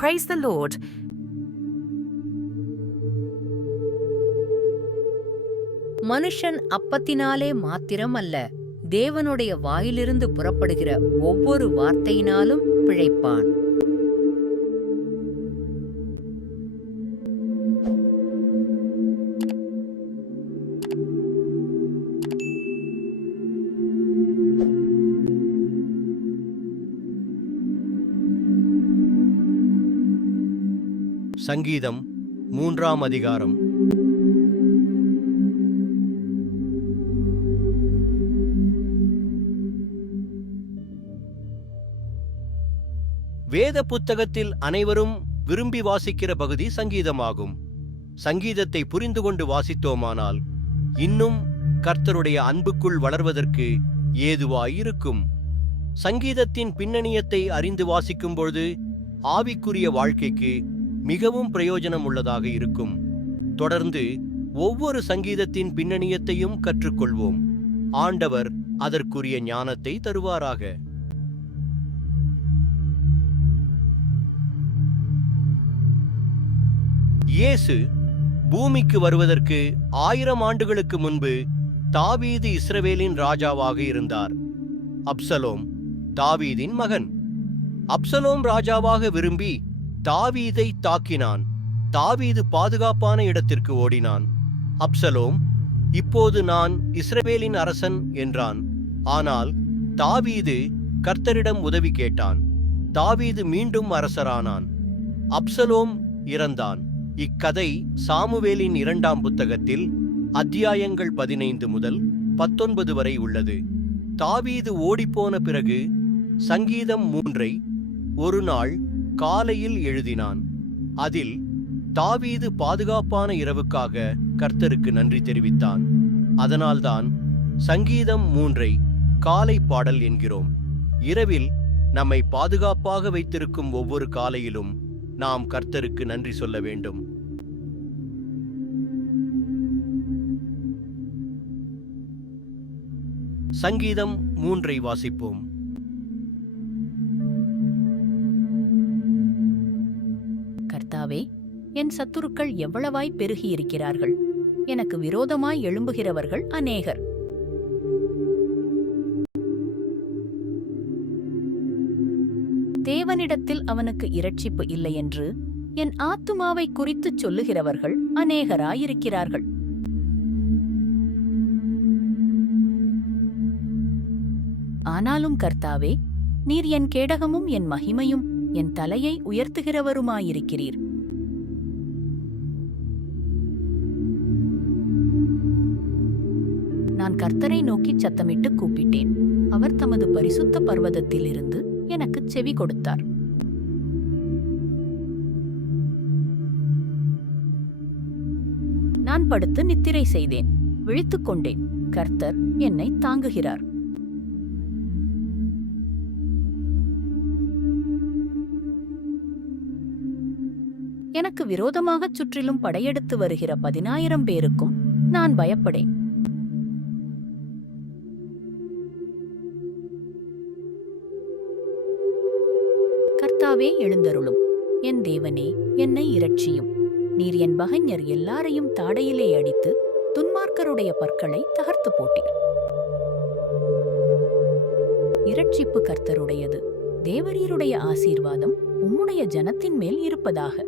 Praise the Lord. மனுஷன் அப்பத்தினாலே மாத்திரம் அல்ல தேவனுடைய வாயிலிருந்து புறப்படுகிற ஒவ்வொரு வார்த்தையினாலும் பிழைப்பான் சங்கீதம் மூன்றாம் அதிகாரம். வேத புத்தகத்தில் அனைவரும் விரும்பி வாசிக்கிற பகுதி சங்கீதமாகும். சங்கீதத்தை புரிந்து கொண்டு வாசித்தோமானால் இன்னும் கர்த்தருடைய அன்புக்குள் வளர்வதற்கு ஏதுவாயிருக்கும். சங்கீதத்தின் பின்னணியத்தை அறிந்து வாசிக்கும் பொழுது ஆவிக்குரிய வாழ்க்கைக்கு மிகவும் பிரயோஜனம் உள்ளதாக இருக்கும். தொடர்ந்து ஒவ்வொரு சங்கீதத்தின் பின்னணியத்தையும் கற்றுக்கொள்வோம். ஆண்டவர் அதற்குரிய ஞானத்தை தருவாராக. இயேசு பூமிக்கு வருவதற்கு ஆயிரம் ஆண்டுகளுக்கு முன்பு தாவீது இஸ்ரவேலின் ராஜாவாக இருந்தார். அப்சலோம் தாவீதின் மகன். அப்சலோம் ராஜாவாக விரும்பி தாவீதை தாக்கினான். தாவீது பாதுகாப்பான இடத்திற்கு ஓடினான். அப்சலோம் இப்போது நான் இஸ்ரவேலின் அரசன் என்றான். ஆனால் தாவீது கர்த்தரிடம் உதவி கேட்டான். தாவீது மீண்டும் அரசரானான். அப்சலோம் இறந்தான். இக்கதை சாமுவேலின் இரண்டாம் புத்தகத்தில் அத்தியாயங்கள் பதினைந்து முதல் பத்தொன்பது வரை உள்ளது. தாவீது ஓடிப்போன பிறகு சங்கீதம் மூன்றை ஒரு நாள் காலையில் எழுதினான். அதில் தாவீது பாதுகாப்பான இரவுக்காக கர்த்தருக்கு நன்றி தெரிவித்தான். அதனால்தான் சங்கீதம் மூன்றை காலை பாடல் என்கிறோம். இரவில் நம்மை பாதுகாப்பாக வைத்திருக்கும் ஒவ்வொரு காலையிலும் நாம் கர்த்தருக்கு நன்றி சொல்ல வேண்டும். சங்கீதம் மூன்றை வாசிப்போம். கர்த்தாவே என் சத்துருக்கள் எவ்வளவாய் பெருகியிருக்கிறார்கள்? எனக்கு விரோதமாய் எழும்புகிறவர்கள் அநேகர். தேவனிடத்தில் அவனுக்கு இரட்சிப்பு இல்லையென்று என் ஆத்துமாவை குறித்துச் சொல்லுகிறவர்கள் அநேகராயிருக்கிறார்கள். ஆனாலும் கர்த்தாவே நீர் என் கேடகமும் என் மகிமையும் என் தலையை உயர்த்துகிறவருமாயிருக்கிறீர். நான் கர்த்தரை நோக்கிச் சத்தமிட்டு கூப்பிட்டேன். அவர் தமது பரிசுத்த பர்வதத்திலிருந்து எனக்குச் செவி கொடுத்தார். நான் படுத்து நித்திரை செய்தேன். விழித்துக் கொண்டேன். கர்த்தர் என்னை தாங்குகிறார். எனக்கு விரோதமாகச் சுற்றிலும் படையெடுத்து வருகிற பதினாயிரம் பேருக்கும் நான் பயப்படேன். கர்த்தாவே எழுந்தருளும். என் தேவனே என்னை இரட்சியும். நீர் என் பகைஞர் எல்லாரையும் தாடையிலே அடித்து துன்மார்க்கருடைய பற்களை தகர்த்து போட்டீர். இரட்சிப்பு கர்த்தருடையது. தேவரீருடைய ஆசீர்வாதம் உம்முடைய ஜனத்தின் மேல் இருப்பதாக.